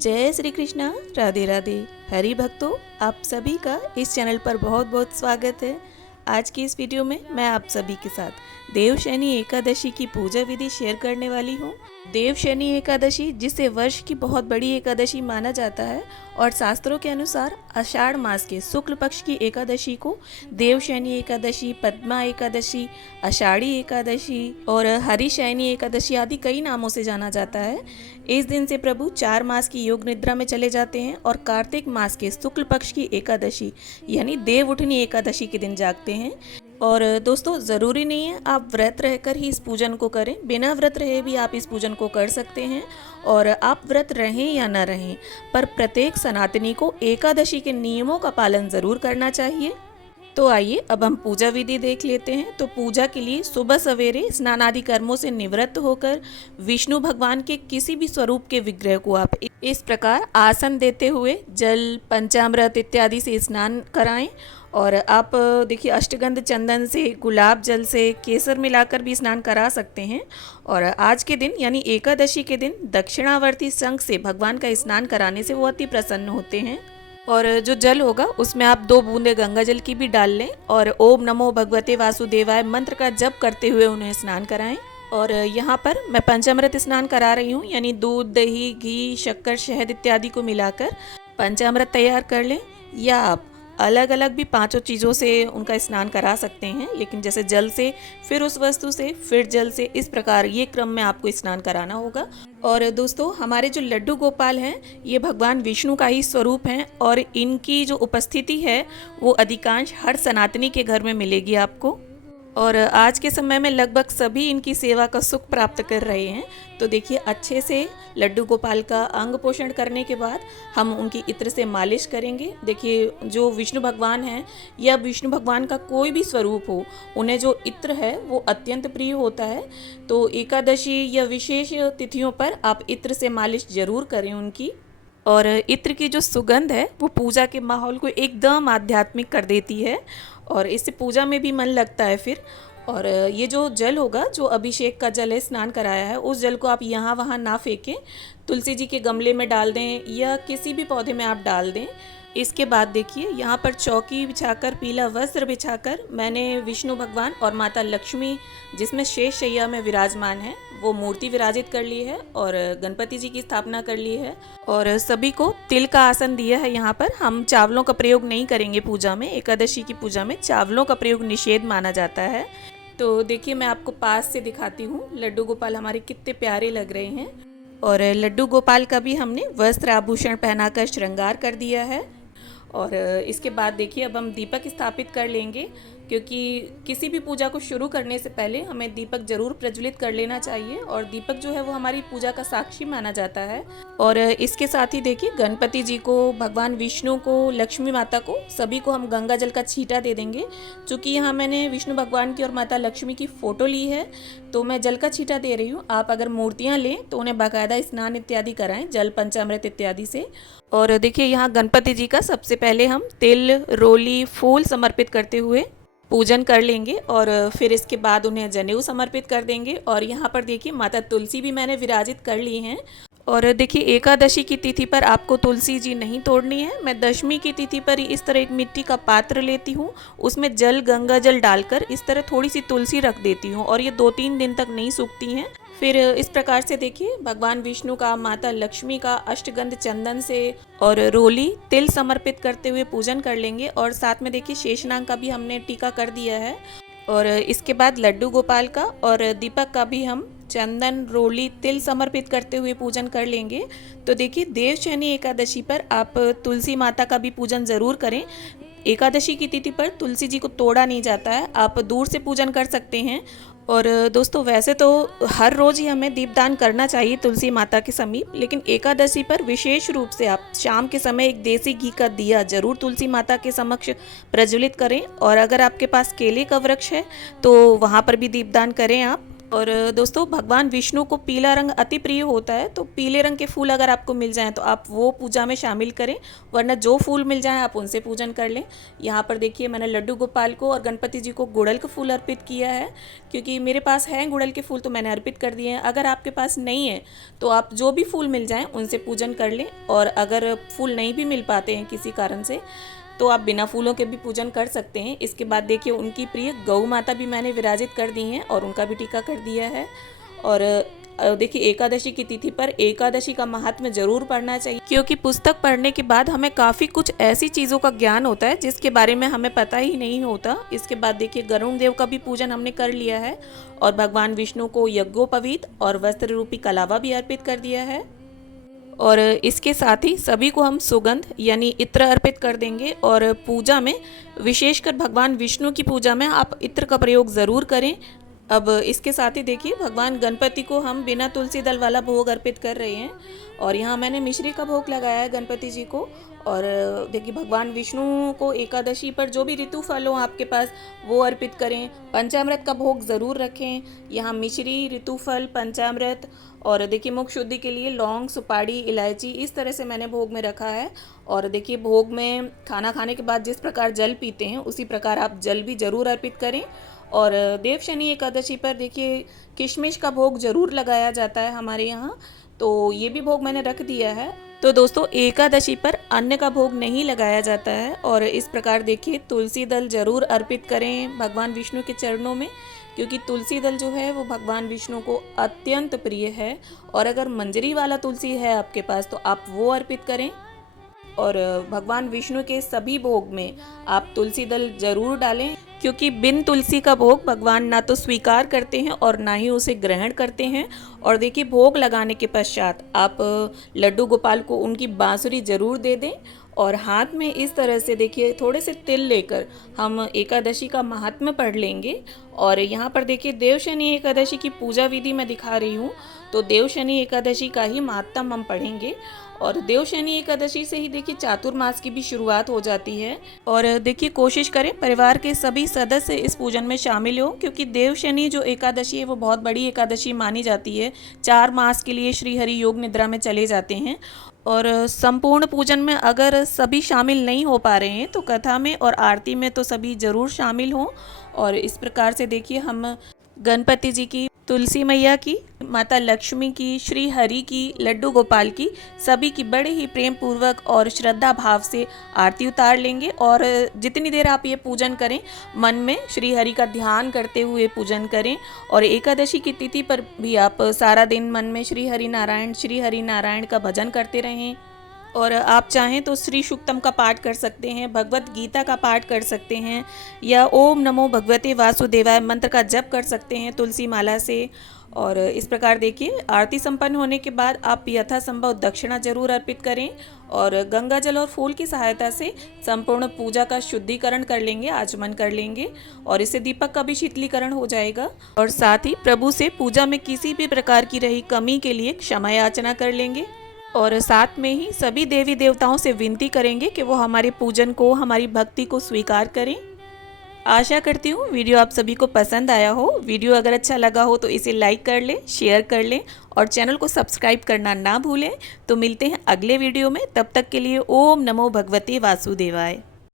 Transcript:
जय श्री कृष्णा। राधे राधे। हरि भक्तों, आप सभी का इस चैनल पर बहुत बहुत स्वागत है। आज की इस वीडियो में मैं आप सभी के साथ देवशयनी एकादशी की पूजा विधि शेयर करने वाली हूँ। देवशयनी एकादशी, जिसे वर्ष की बहुत बड़ी एकादशी माना जाता है, और शास्त्रों के अनुसार आषाढ़ मास के शुक्ल पक्ष की एकादशी को देवशयनी एकादशी, पद्मा एकादशी, आषाढ़ी एकादशी और हरिशयनी एकादशी आदि कई नामों से जाना जाता है। इस दिन से प्रभु 4 मास की योग निद्रा में चले जाते हैं और कार्तिक मास के शुक्ल पक्ष की एकादशी यानी देव उठनी एकादशी के दिन जागते हैं। और दोस्तों, ज़रूरी नहीं है आप व्रत रहकर ही इस पूजन को करें, बिना व्रत रहे भी आप इस पूजन को कर सकते हैं। और आप व्रत रहें या ना रहें, पर प्रत्येक सनातनी को एकादशी के नियमों का पालन ज़रूर करना चाहिए। तो आइए अब हम पूजा विधि देख लेते हैं। तो पूजा के लिए सुबह सवेरे स्नान आदि कर्मों से निवृत्त होकर विष्णु भगवान के किसी भी स्वरूप के विग्रह को आप इस प्रकार आसन देते हुए जल, पंचामृत इत्यादि से स्नान कराएं। और आप देखिए, अष्टगंध चंदन से, गुलाब जल से, केसर मिलाकर भी स्नान करा सकते हैं। और आज के दिन यानी एकादशी के दिन दक्षिणावर्ती शंख से भगवान का स्नान कराने से वो अति प्रसन्न होते हैं। और जो जल होगा उसमें आप 2 बूंदे गंगा जल की भी डाल लें और ओम नमो भगवते वासुदेवाय मंत्र का जप करते हुए उन्हें स्नान कराएं। और यहाँ पर मैं पंचामृत स्नान करा रही हूँ, यानी दूध, दही, घी, शक्कर, शहद इत्यादि को मिलाकर पंचामृत तैयार कर लें। या आप अलग अलग भी 5 चीज़ों से उनका स्नान करा सकते हैं, लेकिन जैसे जल से, फिर उस वस्तु से, फिर जल से, इस प्रकार ये क्रम में आपको स्नान कराना होगा। और दोस्तों, हमारे जो लड्डू गोपाल हैं ये भगवान विष्णु का ही स्वरूप हैं और इनकी जो उपस्थिति है वो अधिकांश हर सनातनी के घर में मिलेगी आपको। और आज के समय में लगभग सभी इनकी सेवा का सुख प्राप्त कर रहे हैं। तो देखिए, अच्छे से लड्डू गोपाल का अंग पोषण करने के बाद हम उनकी इत्र से मालिश करेंगे। देखिए, जो विष्णु भगवान हैं या विष्णु भगवान का कोई भी स्वरूप हो, उन्हें जो इत्र है वो अत्यंत प्रिय होता है। तो एकादशी या विशेष तिथियों पर आप इत्र से मालिश जरूर करें उनकी। और इत्र की जो सुगंध है वो पूजा के माहौल को एकदम आध्यात्मिक कर देती है और इससे पूजा में भी मन लगता है फिर। और ये जो जल होगा, जो अभिषेक का जल है, स्नान कराया है, उस जल को आप यहाँ वहाँ ना फेंकें, तुलसी जी के गमले में डाल दें या किसी भी पौधे में आप डाल दें। इसके बाद देखिए, यहाँ पर चौकी बिछाकर, पीला वस्त्र बिछाकर मैंने विष्णु भगवान और माता लक्ष्मी, जिसमें शेष शैया में विराजमान है, वो मूर्ति विराजित कर ली है और गणपति जी की स्थापना कर ली है। और सभी को तिल का आसन दिया है। यहाँ पर हम चावलों का प्रयोग नहीं करेंगे पूजा में। एकादशी की पूजा में चावलों का प्रयोग निषेध माना जाता है। तो देखिए, मैं आपको पास से दिखाती हूँ लड्डू गोपाल हमारे कितने प्यारे लग रहे हैं। और लड्डू गोपाल का भी हमने वस्त्र आभूषण पहनाकर श्रृंगार कर दिया है। और इसके बाद देखिए, अब हम दीपक स्थापित कर लेंगे, क्योंकि किसी भी पूजा को शुरू करने से पहले हमें दीपक जरूर प्रज्वलित कर लेना चाहिए। और दीपक जो है वो हमारी पूजा का साक्षी माना जाता है। और इसके साथ ही देखिए, गणपति जी को, भगवान विष्णु को, लक्ष्मी माता को, सभी को हम गंगा जल का छींटा दे देंगे। चूँकि यहाँ मैंने विष्णु भगवान की और माता लक्ष्मी की फ़ोटो ली है, तो मैं जल का छींटा दे रही हूँ। आप अगर मूर्तियाँ लें तो उन्हें बाकायदा स्नान इत्यादि कराएं, जल, पंचामृत इत्यादि से। और देखिए, यहाँ गणपति जी का सबसे पहले हम तिल, रोली, फूल समर्पित करते हुए पूजन कर लेंगे और फिर इसके बाद उन्हें जनेऊ समर्पित कर देंगे। और यहाँ पर देखिए, माता तुलसी भी मैंने विराजित कर ली हैं। और देखिए, एकादशी की तिथि पर आपको तुलसी जी नहीं तोड़नी है। मैं दशमी की तिथि पर इस तरह एक मिट्टी का पात्र लेती हूँ, उसमें जल, गंगा जल डालकर इस तरह थोड़ी सी तुलसी रख देती हूँ और ये 2-3 दिन तक नहीं सूखती हैं। फिर इस प्रकार से देखिए, भगवान विष्णु का, माता लक्ष्मी का अष्टगंध चंदन से और रोली, तिल समर्पित करते हुए पूजन कर लेंगे। और साथ में देखिए, शेषनाग का भी हमने टीका कर दिया है। और इसके बाद लड्डू गोपाल का और दीपक का भी हम चंदन, रोली, तिल समर्पित करते हुए पूजन कर लेंगे। तो देखिए, देवशयनी एकादशी पर आप तुलसी माता का भी पूजन ज़रूर करें। एकादशी की तिथि पर तुलसी जी को तोड़ा नहीं जाता है, आप दूर से पूजन कर सकते हैं। और दोस्तों, वैसे तो हर रोज़ ही हमें दीपदान करना चाहिए तुलसी माता के समीप, लेकिन एकादशी पर विशेष रूप से आप शाम के समय एक देसी घी का दिया जरूर तुलसी माता के समक्ष प्रज्वलित करें। और अगर आपके पास केले का वृक्ष है तो वहाँ पर भी दीपदान करें आप। और दोस्तों भगवान विष्णु को पीला रंग अति प्रिय होता है, तो पीले रंग के फूल अगर आपको मिल जाएं तो आप वो पूजा में शामिल करें, वरना जो फूल मिल जाएं आप उनसे पूजन कर लें। यहाँ पर देखिए मैंने लड्डू गोपाल को और गणपति जी को गुड़हल का फूल अर्पित किया है, क्योंकि मेरे पास है गुड़हल के फूल तो मैंने अर्पित कर दिए हैं। अगर आपके पास नहीं है तो आप जो भी फूल मिल जाएँ उनसे पूजन कर लें, और अगर फूल नहीं भी मिल पाते हैं किसी कारण से तो आप बिना फूलों के भी पूजन कर सकते हैं। इसके बाद देखिए उनकी प्रिय गौ माता भी मैंने विराजित कर दी हैं और उनका भी टीका कर दिया है। और देखिए एकादशी की तिथि पर एकादशी का महात्म्य जरूर पढ़ना चाहिए, क्योंकि पुस्तक पढ़ने के बाद हमें काफ़ी कुछ ऐसी चीज़ों का ज्ञान होता है जिसके बारे में हमें पता ही नहीं होता। इसके बाद देखिए गरुण देव का भी पूजन हमने कर लिया है, और भगवान विष्णु को यज्ञोपवीत और वस्त्र रूपी कलावा भी अर्पित कर दिया है। और इसके साथ ही सभी को हम सुगंध यानी इत्र अर्पित कर देंगे। और पूजा में विशेषकर भगवान विष्णु की पूजा में आप इत्र का प्रयोग ज़रूर करें। अब इसके साथ ही देखिए भगवान गणपति को हम बिना तुलसी दल वाला भोग अर्पित कर रहे हैं, और यहाँ मैंने मिश्री का भोग लगाया है गणपति जी को। और देखिए भगवान विष्णु को एकादशी पर जो भी ऋतु फल हो आपके पास वो अर्पित करें। पंचामृत का भोग ज़रूर रखें। यहाँ मिश्री, ऋतु फल, पंचामृत और देखिए मुख शुद्धि के लिए लौंग, सुपारी, इलायची, इस तरह से मैंने भोग में रखा है। और देखिए भोग में खाना खाने के बाद जिस प्रकार जल पीते हैं उसी प्रकार आप जल भी ज़रूर अर्पित करें। और देव शनि एकादशी पर देखिए किशमिश का भोग ज़रूर लगाया जाता है हमारे यहाँ, तो ये भी भोग मैंने रख दिया है। तो दोस्तों एकादशी पर अन्न का भोग नहीं लगाया जाता है। और इस प्रकार देखिए तुलसी दल जरूर अर्पित करें भगवान विष्णु के चरणों में, क्योंकि तुलसी दल जो है वो भगवान विष्णु को अत्यंत प्रिय है। और अगर मंजरी वाला तुलसी है आपके पास तो आप वो अर्पित करें। और भगवान विष्णु के सभी भोग में आप तुलसी दल जरूर डालें, क्योंकि बिन तुलसी का भोग भगवान ना तो स्वीकार करते हैं और ना ही उसे ग्रहण करते हैं। और देखिए भोग लगाने के पश्चात आप लड्डू गोपाल को उनकी बांसुरी जरूर दे दें, और हाथ में इस तरह से देखिए थोड़े से तिल लेकर हम एकादशी का महात्म्य पढ़ लेंगे। और यहाँ पर देखिए देव शनि एकादशी की पूजा विधि मैं दिखा रही हूँ, तो देव शनि एकादशी का ही महात्म्य हम पढ़ेंगे। और देव शनि एकादशी से ही देखिए चातुर्मास की भी शुरुआत हो जाती है। और देखिए कोशिश करें परिवार के सभी सदस्य इस पूजन में शामिल हो, क्योंकि देव शनि जो एकादशी है वो बहुत बड़ी एकादशी मानी जाती है। 4 मास के लिए श्री हरि योग निद्रा में चले जाते हैं। और संपूर्ण पूजन में अगर सभी शामिल नहीं हो पा रहे हैं तो कथा में और आरती में तो सभी जरूर शामिल हों। और इस प्रकार से देखिए हम गणपति जी की, तुलसी मैया की, माता लक्ष्मी की, श्री हरि की, लड्डू गोपाल की, सभी की बड़े ही प्रेम पूर्वक और श्रद्धा भाव से आरती उतार लेंगे। और जितनी देर आप ये पूजन करें मन में श्री हरि का ध्यान करते हुए पूजन करें। और एकादशी की तिथि पर भी आप सारा दिन मन में श्री हरि नारायण का भजन करते रहें। और आप चाहें तो श्री सूक्तम का पाठ कर सकते हैं, भगवत गीता का पाठ कर सकते हैं, या ओम नमो भगवते वासुदेवाय मंत्र का जप कर सकते हैं तुलसी माला से। और इस प्रकार देखिए आरती संपन्न होने के बाद आप यथासंभव दक्षिणा जरूर अर्पित करें, और गंगा जल और फूल की सहायता से संपूर्ण पूजा का शुद्धिकरण कर लेंगे, आचमन कर लेंगे, और इससे दीपक का भी शीतलीकरण हो जाएगा। और साथ ही प्रभु से पूजा में किसी भी प्रकार की रही कमी के लिए क्षमा याचना कर लेंगे। और साथ में ही सभी देवी देवताओं से विनती करेंगे कि वो हमारे पूजन को, हमारी भक्ति को स्वीकार करें। आशा करती हूँ वीडियो आप सभी को पसंद आया हो। वीडियो अगर अच्छा लगा हो तो इसे लाइक कर लें, शेयर कर लें, और चैनल को सब्सक्राइब करना ना भूलें। तो मिलते हैं अगले वीडियो में, तब तक के लिए ओम नमो भगवते वासुदेवाय।